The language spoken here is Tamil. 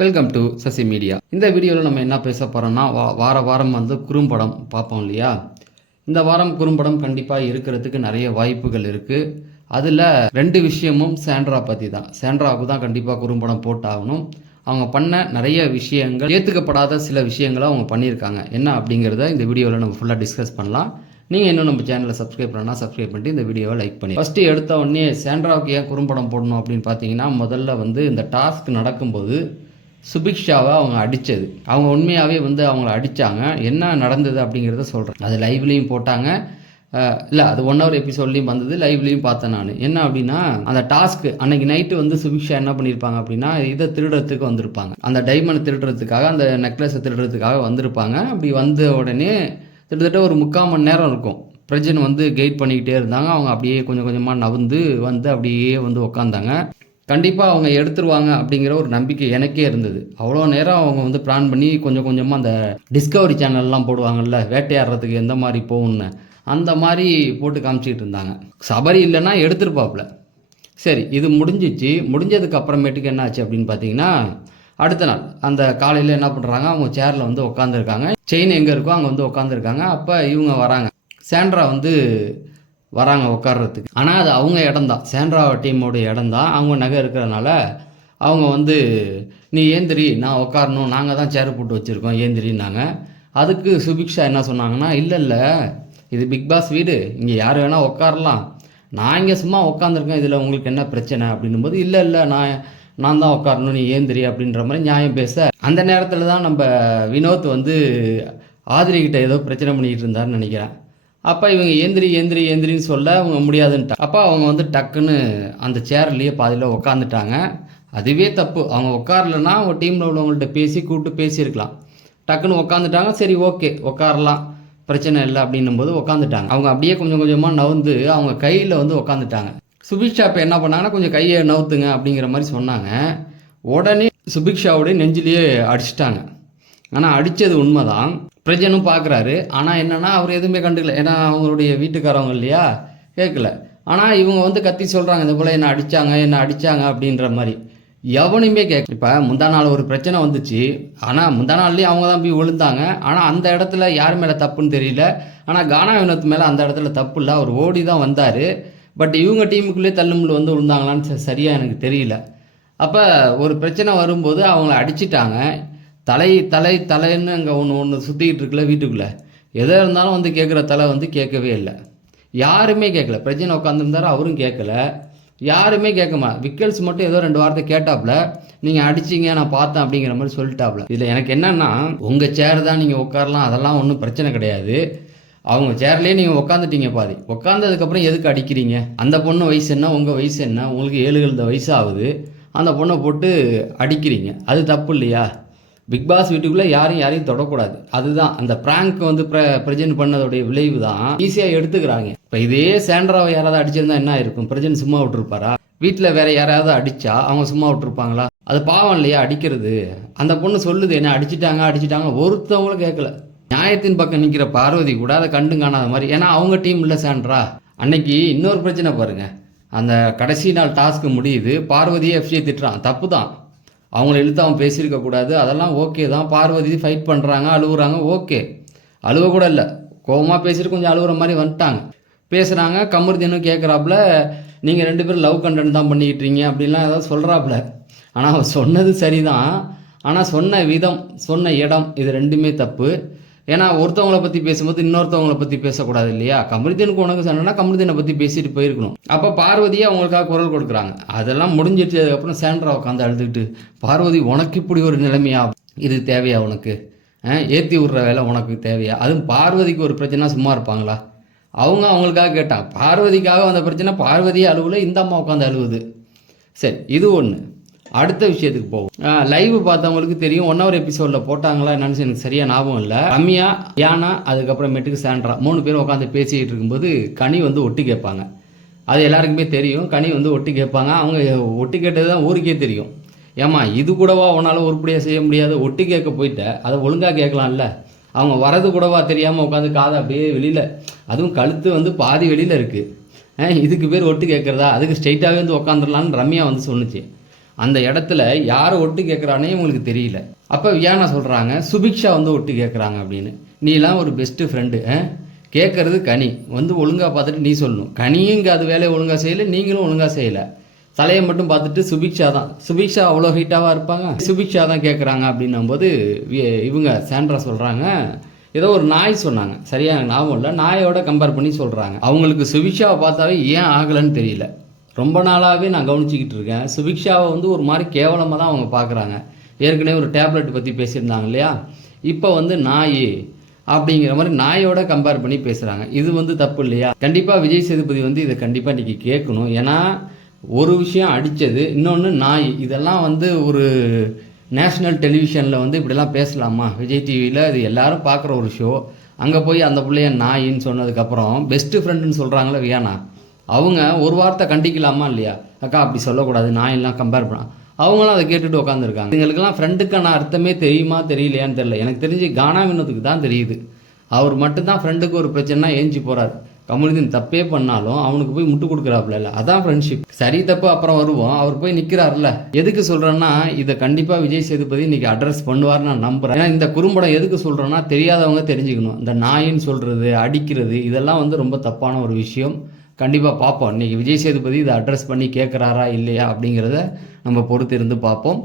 வெல்கம் டு சசி மீடியா இந்த வீடியோவில் நம்ம என்ன பேச போகிறோம்னா வா வார வாரம் வந்து குறும்படம் பார்ப்போம் இல்லையா? இந்த வாரம் குறும்படம் கண்டிப்பாக இருக்கிறதுக்கு நிறைய வாய்ப்புகள் இருக்குது அதில் ரெண்டு விஷயமும் சாண்ட்ரா பற்றி தான். சாண்ட்ராவுக்கு தான் கண்டிப்பாக குறும்படம் போட்டாகணும். அவங்க பண்ண நிறைய விஷயங்கள் ஏற்றுக்கப்படாத சில விஷயங்களை அவங்க பண்ணியிருக்காங்க. என்ன அப்படிங்கிறத இந்த வீடியோவில் நம்ம ஃபுல்லாக டிஸ்கஸ் பண்ணலாம். நீங்கள் இன்னும் நம்ம சேனலை சப்ஸ்கிரைப் பண்ணா சப்ஸ்கிரைப் பண்ணிட்டு இந்த வீடியோவை லைக் பண்ணி ஃபஸ்ட்டு எடுத்த உடனே சாண்ட்ராவுக்கு ஏன் குறும்படம் போடணும் அப்படின்னு பார்த்தீங்கன்னா முதல்ல வந்து இந்த டாஸ்க் நடக்கும்போது சுபிக்ஷாவை அவங்க அடித்தது. அவங்க உண்மையாகவே வந்து அவங்கள அடித்தாங்க என்ன நடந்தது அப்படிங்கிறத சொல்கிறேன் அது லைவ்லேயும் போட்டாங்க. இல்லை அது ஒன் ஹவர் எபிசோட்லேயும் வந்தது. லைவ்லேயும் பார்த்தேன் நான். என்ன அப்படின்னா அந்த டாஸ்க்கு அன்னைக்கு நைட்டு வந்து சுபிக்ஷா என்ன பண்ணியிருப்பாங்க அப்படின்னா இதை திருடுறதுக்கு வந்திருப்பாங்க. அந்த டைமண்ட் திருடுறதுக்காக அந்த நெக்லஸை திருடுறதுக்காக வந்திருப்பாங்க. அப்படி வந்த உடனே கிட்டத்தட்ட ஒரு முக்கால் மணி நேரம் இருக்கும். பிரஜன் வந்து கைட் பண்ணிக்கிட்டே இருந்தாங்க. அவங்க அப்படியே கொஞ்சம் கொஞ்சமாக நவுந்து வந்து அப்படியே வந்து உக்காந்தாங்க. கண்டிப்பாக அவங்க எடுத்துருவாங்க அப்படிங்கிற ஒரு நம்பிக்கை எனக்கே இருந்தது. அவ்வளோ நேரம் அவங்க வந்து பிளான் பண்ணி கொஞ்சம் கொஞ்சமாக அந்த டிஸ்கவரி சேனல்லாம் போடுவாங்கல்ல வேட்டையாடுறதுக்கு எந்த மாதிரி போகும்னு அந்த மாதிரி போட்டு காமிச்சிக்கிட்டு இருந்தாங்க. சபரி இல்லைன்னா எடுத்துருப்பாப்புல. சரி இது முடிஞ்சிச்சு. முடிஞ்சதுக்கு அப்புறமேட்டுக்கு என்ன ஆச்சு அப்படின்னு பார்த்தீங்கன்னா அடுத்த நாள் அந்த காலையில் என்ன பண்ணுறாங்க அவங்க சேரில் வந்து உட்காந்துருக்காங்க செயின் எங்கே இருக்கோ அங்கே வந்து உட்காந்துருக்காங்க அப்போ இவங்க வராங்க. சாண்ட்ரா வந்து வராங்க உட்கார்றதுக்கு ஆனால் அது அவங்க இடந்தான் சேண்ட்ரா டீம்மோட இடம் தான் அவங்க நகை இருக்கிறனால அவங்க வந்து நீ ஏந்திரி நான் உட்காரணும் நாங்கள் தான் சேர் போட்டு வச்சுருக்கோம். ஏந்திரின்னாங்க. அதுக்கு சுபிக்ஷா என்ன சொன்னாங்கன்னா இல்லை இல்லை. இது பிக் பாஸ் வீடு. இங்கே யார் வேணால் உட்காரலாம் நான் இங்கே சும்மா உட்காந்துருக்கேன் இதில் உங்களுக்கு என்ன பிரச்சனை? அப்படின்னும் போது இல்லை இல்லை. நான் நான் தான் உட்காரணும் நீ ஏந்திரி அப்படின்ற மாதிரி நியாயம் பேச. அந்த நேரத்தில் தான் நம்ம வினோத் வந்து ஆதிரிகிட்ட ஏதோ பிரச்சனை பண்ணிக்கிட்டு இருந்தாருன்னு நினைக்கிறேன். அப்போ இவங்க ஏந்திரி ஏந்திரி ஏந்திரின்னு சொல்ல அவங்க முடியாதுன்ட்டா. அப்போ அவங்க வந்து டக்குன்னு அந்த சேர்லேயே பாதியில் உக்காந்துட்டாங்க. அதுவே தப்பு. அவங்க உட்காரலன்னா அவங்க டீமில் உள்ளவங்கள்ட்ட பேசி கூப்பிட்டு பேசியிருக்கலாம். டக்குன்னு உக்காந்துட்டாங்க. சரி ஓகே உட்காரலாம் பிரச்சனை இல்லை அப்படின்னும் போது உட்காந்துட்டாங்க அவங்க அப்படியே கொஞ்சம் கொஞ்சமாக நவுந்து அவங்க கையில் வந்து உட்காந்துட்டாங்க சுபிக்ஷா இப்போ என்ன பண்ணாங்கன்னா கொஞ்சம் கையை நவுத்துங்க அப்படிங்கிற மாதிரி சொன்னாங்க. உடனே சுபிக்ஷாவுடைய நெஞ்சிலேயே அடிச்சிட்டாங்க. ஆனால் அடித்தது உண்மைதான். பிரஜனும் பார்க்குறாரு. ஆனால் என்னென்னா அவர் எதுவுமே கண்டுக்கல. ஏன்னா அவங்களுடைய வீட்டுக்காரவங்க இல்லையா? கேட்கல. ஆனால் இவங்க வந்து கத்தி சொல்கிறாங்க இந்த போல் என்ன அடித்தாங்க என்ன அடித்தாங்க அப்படின்ற மாதிரி. எவனையுமே கேட்க இப்போ முந்தா நாள் ஒரு பிரச்சனை வந்துச்சு. ஆனால் முந்தா நாள்லேயே அவங்க தான் போய் விழுந்தாங்க. ஆனால் அந்த இடத்துல யார் மேலே தப்புன்னு தெரியல. ஆனால் கானா வினோத் மேலே அந்த இடத்துல தப்பு இல்லை. அவர் ஓடி தான் வந்தார். பட் இவங்க டீமுக்குள்ளே தள்ளுமுள்ளு வந்து விழுந்தாங்களான்னு சரியாக எனக்கு தெரியல. அப்போ ஒரு பிரச்சனை வரும்போது அவங்கள அடிச்சிட்டாங்க. தலை தலை தலைன்னு அங்கே ஒன்று ஒன்று சுற்றிக்கிட்டு இருக்குல்ல வீட்டுக்குள்ளே. எதாக இருந்தாலும் வந்து கேட்குற தலை வந்து கேட்கவே இல்லை. யாருமே கேட்கல பிரச்சனை உட்காந்துருந்தாரு அவரும் கேட்கல யாருமே கேட்கமா விக்கல்ஸ் மட்டும் ஏதோ ரெண்டு வார்த்தை கேட்டாப்புல நீங்கள் அடிச்சீங்க நான் பார்த்தேன் அப்படிங்கிற மாதிரி சொல்லிட்டாப்புல இதில் எனக்கு என்னென்னா உங்கள் சேர் தான் நீங்கள் உட்காரலாம் அதெல்லாம் ஒன்றும் பிரச்சனை கிடையாது. அவங்க சேர்லேயே நீங்கள் உட்காந்துட்டீங்க பாதி. உட்காந்ததுக்கப்புறம் எதுக்கு அடிக்கிறீங்க? அந்த பொண்ணு வயசு என்ன உங்கள் வயசு என்ன? உங்களுக்கு ஏழு எழுந்த வயசு ஆகுது. அந்த பொண்ணை போட்டு அடிக்கிறீங்க. அது தப்பு இல்லையா? பிக் பாஸ் வீட்டுக்குள்ளே யாரும் யாரையும் தொடக்கூடாது. அதுதான். அந்த ப்ராங்க் வந்து ப்ர பிரஜன் பண்ணதோடைய விளைவு தான். ஈஸியாக எடுத்துக்கிறாங்க. இப்போ இதே சேண்ட்ராவை யாராவது அடிச்சிருந்தா என்ன இருக்கும் பிரஜன் சும்மா விட்டுருப்பாரா? வீட்டில் வேற யாராவது அடிச்சா அவங்க சும்மா விட்டுருப்பாங்களா? அது பாவம் இல்லையா? அடிக்கிறது. அந்த பொண்ணு சொல்லுது என்ன அடிச்சிட்டாங்க அடிச்சிட்டாங்க. ஒருத்தவங்களும் கேட்கல. நியாயத்தின் பக்கம் நிற்கிற பார்வதி கூட அதை கண்டு காணாத மாதிரி. ஏன்னா அவங்க டீம் இல்லை சான்றா அன்னைக்கு இன்னொரு பிரச்சனை பாருங்க. அந்த கடைசி நாள் டாஸ்க்கு முடியுது. பார்வதியை எஃப்சியை திட்டுறான். தப்பு தான். அவங்கள இழுத்து அவன் பேசியிருக்கக்கூடாது அதெல்லாம் ஓகே தான். பார்வதி ஃபைட் பண்ணுறாங்க அழுகுறாங்க ஓகே அழுகக்கூட இல்லை. கோவமாக பேசிட்டு கொஞ்சம் அழுகுற மாதிரி வந்துட்டாங்க. பேசுகிறாங்க கமருதீனும் கேட்குறாப்புல நீங்கள் ரெண்டு பேரும் லவ் கண்டென்ட் தான் பண்ணிக்கிட்டீங்க அப்படின்லாம் ஏதாவது சொல்கிறாப்புல ஆனால் அவன் சொன்னது சரிதான். ஆனால் சொன்ன விதம் சொன்ன இடம் இது ரெண்டுமே தப்பு. ஏன்னா ஒருத்தவங்களை பற்றி பேசும்போது இன்னொருத்தவங்களை பற்றி பேசக்கூடாது இல்லையா? கமருதீனுக்கு உனக்கு சண்டைனா கமருதீனை பற்றி பேசிட்டு போயிருக்கணும். அப்போ பார்வதியை அவங்களுக்காக குரல் கொடுக்குறாங்க. அதெல்லாம் முடிஞ்சிட்டு அதுக்கப்புறம் சேண்ட்ரா உட்காந்து அழுதுகிட்டு பார்வதி உனக்கு இப்படி ஒரு நிலைமையா? இது தேவையா உனக்கு? ஏற்றி விட்ற வேலை உனக்கு தேவையா? அதுவும் பார்வதிக்கு ஒரு பிரச்சனை சும்மா இருப்பாங்களா? அவங்க அவங்களுக்காக கேட்டாங்க பார்வதிக்காக வந்த பிரச்சனை பார்வதியே அழுவல இந்த அம்மா உட்காந்து அழுவுது. சரி இது ஒன்று அடுத்த விஷயத்துக்கு போவோம். லைவ் பார்த்தவங்களுக்கு தெரியும். ஒன் ஹவர் எபிசோடில் போட்டாங்களா என்னன்னு எனக்கு சரியா ஞாபகம் இல்லை. ரம்யா யானா அதுக்கப்புறமேட்டுக்கு சாண்ட்ரா. மூணு பேரும் உட்காந்து பேசிக்கிட்டு இருக்கும்போது கனி வந்து ஒட்டு கேட்பாங்க. அது எல்லாருக்குமே தெரியும். கனி வந்து ஒட்டி கேட்பாங்க. அவங்க ஒட்டு கேட்டது தான் ஊருக்கே தெரியும். ஏம்மா இது கூடவா உன்னால் உருப்படியாக செய்ய முடியாது? ஒட்டு கேட்க போயிட்ட. அதை ஒழுங்காக கேட்கலாம்ல. அவங்க வரது கூடவா தெரியாமல் உட்காந்து காதை அப்படியே வெளியில் அதுவும் கழுத்து வந்து பாதி வெளியில் இருக்குது இதுக்கு பேர் ஒட்டு கேட்குறதா? அதுக்கு ஸ்ட்ரைட்டாகவே வந்து உட்காந்துடலான்னு ரம்யா வந்து சொன்னுச்சு. அந்த இடத்துல யாரை ஒட்டு கேட்குறானே உங்களுக்கு தெரியல. அப்போ வியானா சொல்கிறாங்க சுபிக்ஷா வந்து ஒட்டு கேட்குறாங்க அப்படின்னு. நீலாம் ஒரு பெஸ்ட்டு ஃப்ரெண்டு கேட்குறது கனி. வந்து ஒழுங்காக பார்த்துட்டு நீ சொல்லணும். கனியும் இங்கே அது வேலையை ஒழுங்காக செய்யலை நீங்களும் ஒழுங்காக செய்யலை. தலையை மட்டும் பார்த்துட்டு சுபிக்ஷா தான். சுபிக்ஷா அவ்வளோ ஹீட்டாவாக இருப்பாங்க? சுபிக்ஷா தான் கேட்குறாங்க அப்படின்னும் போது இவங்க சாண்ட்ரா சொல்கிறாங்க ஏதோ ஒரு நாய் சொன்னாங்க. சரியாக ஞாபகம் இல்லை. நாயோட கம்பேர் பண்ணி சொல்கிறாங்க அவங்களுக்கு சுபிக்ஷாவை பார்த்தாவே ஏன் ஆகலைன்னு தெரியல. ரொம்ப நாளாகவே நான் கவனிச்சிக்கிட்டு இருக்கேன். சுபிக்ஷாவை வந்து ஒரு மாதிரி கேவலமாக தான் அவங்க பார்க்குறாங்க. ஏற்கனவே ஒரு டேப்லெட் பற்றி பேசியிருந்தாங்க இல்லையா? இப்போ வந்து நாய் அப்படிங்கிற மாதிரி நாயோட கம்பேர் பண்ணி பேசுகிறாங்க இது வந்து தப்பு இல்லையா? கண்டிப்பாக விஜய் சேதுபதி வந்து இதை கண்டிப்பாக இன்றைக்கி கேட்கணும். ஏன்னா ஒரு விஷயம் அடித்தது இன்னொன்று நாய். இதெல்லாம் வந்து ஒரு நேஷ்னல் டெலிவிஷனில் வந்து இப்படிலாம் பேசலாமா? விஜய் டிவியில் இது எல்லாரும் பார்க்குற ஒரு ஷோ அங்கே போய் அந்த பிள்ளைய நாயின்னு சொன்னதுக்கப்புறம் பெஸ்ட்டு ஃப்ரெண்டுன்னு சொல்கிறாங்களே வியானா? அவங்க ஒரு வார்த்தை கண்டிக்கலாமா இல்லையா? அக்கா அப்படி சொல்லக்கூடாது. நாயெல்லாம் கம்பேர் பண்ண அவங்களும் அதை கேட்டுட்டு உட்காந்துருக்காங்க எங்களுக்கெல்லாம் ஃப்ரெண்டுக்கான அர்த்தமே தெரியுமா தெரியலையான்னு தெரியல. எனக்கு தெரிஞ்சு கானா வினோத்துக்கு தான் தெரியுது. அவர் மட்டும்தான் ஃப்ரெண்டுக்கு ஒரு பிரச்சனைனா ஏஞ்சி போகிறார் கமலுதீன் தப்பே பண்ணாலும் அவனுக்கு போய் முட்டு கொடுக்குறாப்புல இல்லை. அதான் ஃப்ரெண்ட்ஷிப் சரி தப்பு அப்புறம் வருவோம். அவர் போய் நிற்கிறாருல்ல எதுக்கு சொல்கிறேன்னா இதை கண்டிப்பாக விஜய் சேதுபதி இன்றைக்கி அட்ரஸ் பண்ணுவார்னு நான் நம்புகிறேன் ஏன்னா இந்த குறும்படம் எதுக்கு சொல்கிறேன்னா தெரியாதவங்க தெரிஞ்சுக்கணும். இந்த நாயின்னு சொல்கிறது அடிக்கிறது இதெல்லாம் வந்து ரொம்ப தப்பான ஒரு விஷயம். கண்டிப்பாக பார்ப்போம். இன்னைக்கு விஜய் சேதுபதி இதை அட்ரஸ் பண்ணி கேட்குறாரா இல்லையா அப்படிங்கிறத நம்ம பொறுத்து இருந்து பார்ப்போம்.